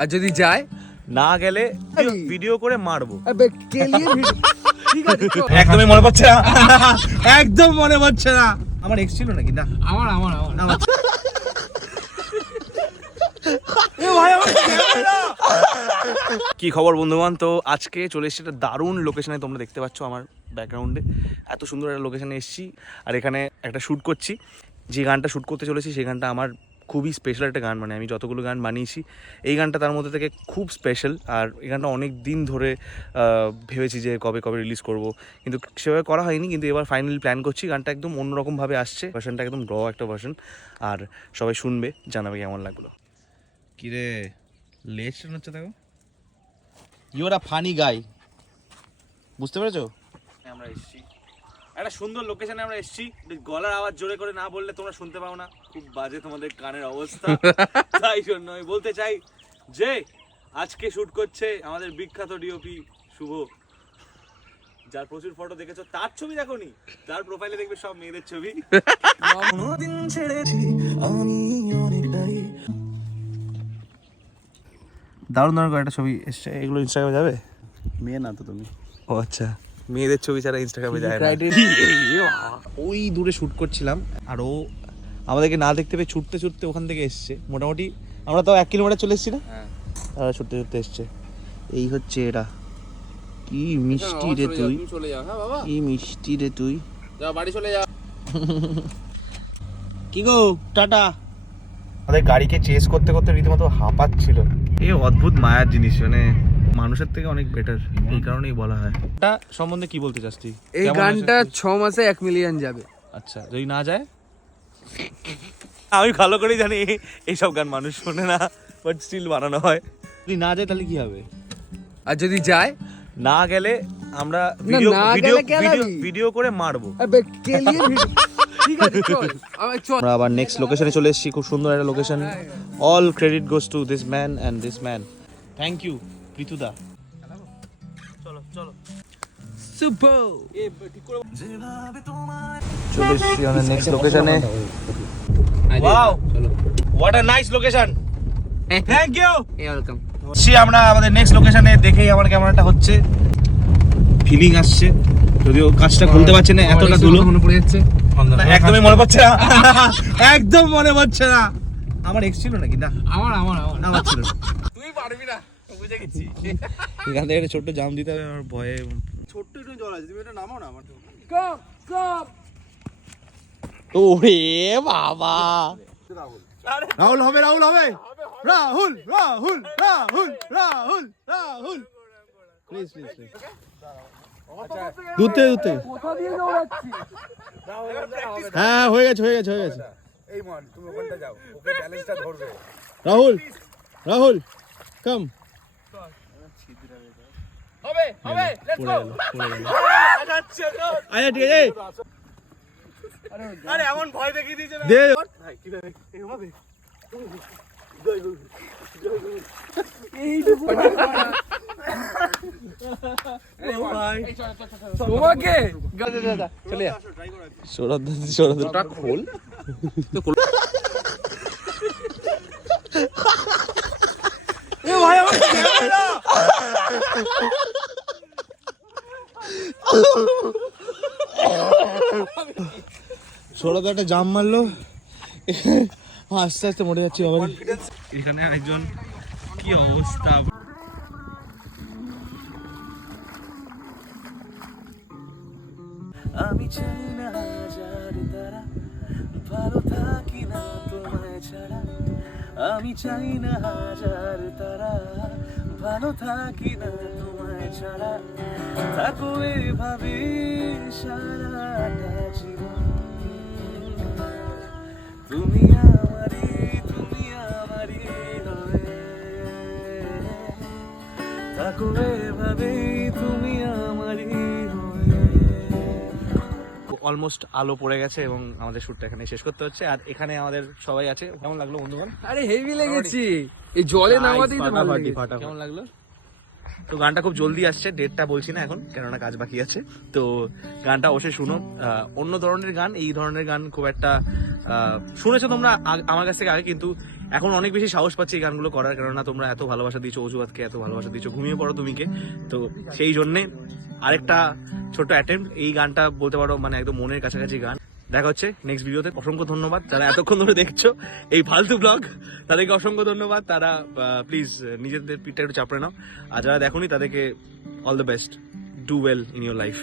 আর যদি যায় না গেলে ভিডিও করে মারবো। একদমই মনে পড়ছে না, একদম মনে পড়ছে না। আমার এক্স ছিল নাকি? না, আমার কি খবর বন্ধুবান? তো আজকে চলে এসেছি একটা দারুণ লোকেশনে, তোমরা দেখতে পাচ্ছ আমার ব্যাকগ্রাউন্ডে এত সুন্দর একটা লোকেশনে এসেছি। আর এখানে একটা শ্যুট করছি। যে গানটা শ্যুট করতে চলেছি সেই গানটা আমার খুবই স্পেশাল একটা গান। মানে আমি যতগুলো গান বানিয়েছি এই গানটা তার মধ্যে থেকে খুব স্পেশাল। আর এই গানটা অনেক দিন ধরে ভেবেছি যে কবে রিলিজ করব, কিন্তু সেভাবে করা হয়নি। কিন্তু এবার ফাইনালি প্ল্যান করছি। গানটা একদম অন্যরকমভাবে আসছে, ভার্সনটা একদম র একটা ভার্সন। আর সবাই শুনবে, জানাবে কেমন লাগলো। কিরে লেজ হচ্ছে, দেখো ইউ আর আ ফানি গাই, বুঝতে পেরেছো? আমরা এসেছি একটা সুন্দর লোকেশনে, আমরা এসেছি। গলার আওয়াজ জোরে করে না বললে তোমরা শুনতে পাও না, খুব বাজে তোমাদের কানের অবস্থা। তাই জন্য আমি বলতে চাই যে আজকে শুট করছে আমাদের বিখ্যাত ডিওপি শুভ, যার প্রচুর ফটো দেখেছো। তার ছবি দেখোনি, তার প্রোফাইলে দেখবে সব মেয়েদের ছবি। দারুণ দারুণ কয়েকটা ছবি এসছে, এগুলো ইনস্টাগ্রামে যাবে? মেয়ে না তো তুমি? ও আচ্ছা, মেয়েদের ছবি ছাড়া ইনস্টাগ্রামে যায় না। ওই দূরে শ্যুট করছিলাম, আর ও আমাদেরকে না দেখতে পেয়ে ছুটতে ছুটতে ওখান থেকে এসছে। মোটামুটি আমরা তাও 1 কিলোমিটার চলে এসেছি না? তারা ছুটতে ছুটতে এসছে। এই হচ্ছে এরা। কি মিষ্টি রে তুই, কি মিষ্টি রে তুই। বাড়ি চলে যা। কি গো, টাটা। আমাদের গাড়িকে চেস করতে করতে রীতিমতো হাঁপাচ্ছিল। এই অদ্ভুত মায়ার জিনিস, মানে মানুষের থেকে অনেক বেটার, এই কারণেই বলা হয়। এটা সম্বন্ধে কি বলতে চাস তুই? এই গানটা 6 মাসে 1 মিলিয়ন যাবে। আচ্ছা, যদি না যায়? আমি ভালো করেই জানি এইসব গান মানুষ শোনে না, বাট স্টিল বানানো হয়। যদি না যায় তাহলে কি হবে? আর যদি যায় না গেলে আমরা ভিডিও করে মারবো। আমরা আবার নেক্সট লোকেশনে চলে এসেছি। খুব সুন্দর একটা location. All credit goes to this man and this man. Thank you প্রীতুদা। চলো চলো, সুপার। চলে এসেছি আমাদের নেক্সট লোকেশনে। Wow, what a nice location. Thank you, welcome. আমরা আমাদের নেক্সট লোকেশনে। দেখেই আমার কেমন একটা হচ্ছে, ফিলিং আসছে। যদিও কাজটা খুলতে পারছে না, এতটা ধুলো মনে পড়ে যাচ্ছে। একদমই মনে পড়ছে না, একদম মনে পড়ছে না। আমার এক্স ছিল নাকি? না, আমার ছিল। তুই পারবি না, বুঝে গেছি। এখান থেকে একটা ছোট্ট জাম দিতে হবে, আমার ভয়ে। ছোট্ট একটু জল আছে, তুমি এটা নামাও না আমার। কম কম। ওরে বাবা, রাহুল হবে, রাহুল হবে, Rahul Rahul Rahul Rahul Rahul. Please please please, দুধতে দুধতে। কোথা দিয়ে দৌড়াচ্ছি? হ্যাঁ, হয়ে গেছে হয়ে গেছে হয়ে গেছে। এই মান তুমি ওখানটা যাও, ওকে ব্যালেন্সটা ধরবে। রাহুল রাহুল কাম। হবে হবে, লেটস গো। আচ্ছা ঠিক আছে, আরে এমন ভয় দেখিয়ে দিয়েছে না। দে। ভাই কিভাবে এই হবে? তোমাকে দাদা চলে যা। সৌরভটা খোল। সৌরভ একটা জাম মারলো, আস্তে আস্তে মরে যাচ্ছি বাবা। এখানে একজন, কি অবস্থা। আমি চাই না হাজার তারা, ভালো থাকি না তোমায় ছাড়া। আমি চাই না হাজার তারা, ভালো থাকি না তোমায় ছাড়া। থাকো এভাবে সারাটা জীবন, তুমি আমারই হয়ে। থাকো এভাবে তুমি আমারই হয়ে। অলমোস্ট আলো পড়ে গেছে এবং আমাদের শ্যুটটা এখানে শেষ করতে হচ্ছে। আর এখানে আমাদের সবাই আছে। কেমন লাগলো বন্ধুগণ? আরে হেভি লেগেছি, এই জলে নামাতেই তো ভালো লেগেছে। কেমন লাগলো? তো গানটা খুব জলদি আসছে, ডেটটা বলছি না এখন, কেননা কাজ বাকি আছে। তো গানটা অবশ্যই শুনো। অন্য ধরনের গান, এই ধরনের গান খুব একটা শুনেছো তোমরা আমার কাছ থেকে আগে, কিন্তু এখন অনেক বেশি সাহস পাচ্ছি এই গানগুলো করার, কেননা তোমরা এত ভালোবাসা দিয়েছো, অজুহাতকে এত ভালোবাসা দিয়েছো, ঘুমিয়ে পড়ো তুমিকে। তো সেই জন্যে আরেকটা ছোট অ্যাটেম্প, এই গানটা বলতে পারো মানে একদম মনের কাছাকাছি গান। দেখা হচ্ছে নেক্সট ভিডিওতে। অসংখ্য ধন্যবাদ যারা এতক্ষণ ধরে দেখছো এই ফালতু ব্লগ, তাদেরকে অসংখ্য ধন্যবাদ। তারা প্লিজ নিজেদের পিঠটা একটু চাপড়ে নাও, আর যারা দেখোনি তাদেরকে all the best, do well in your life.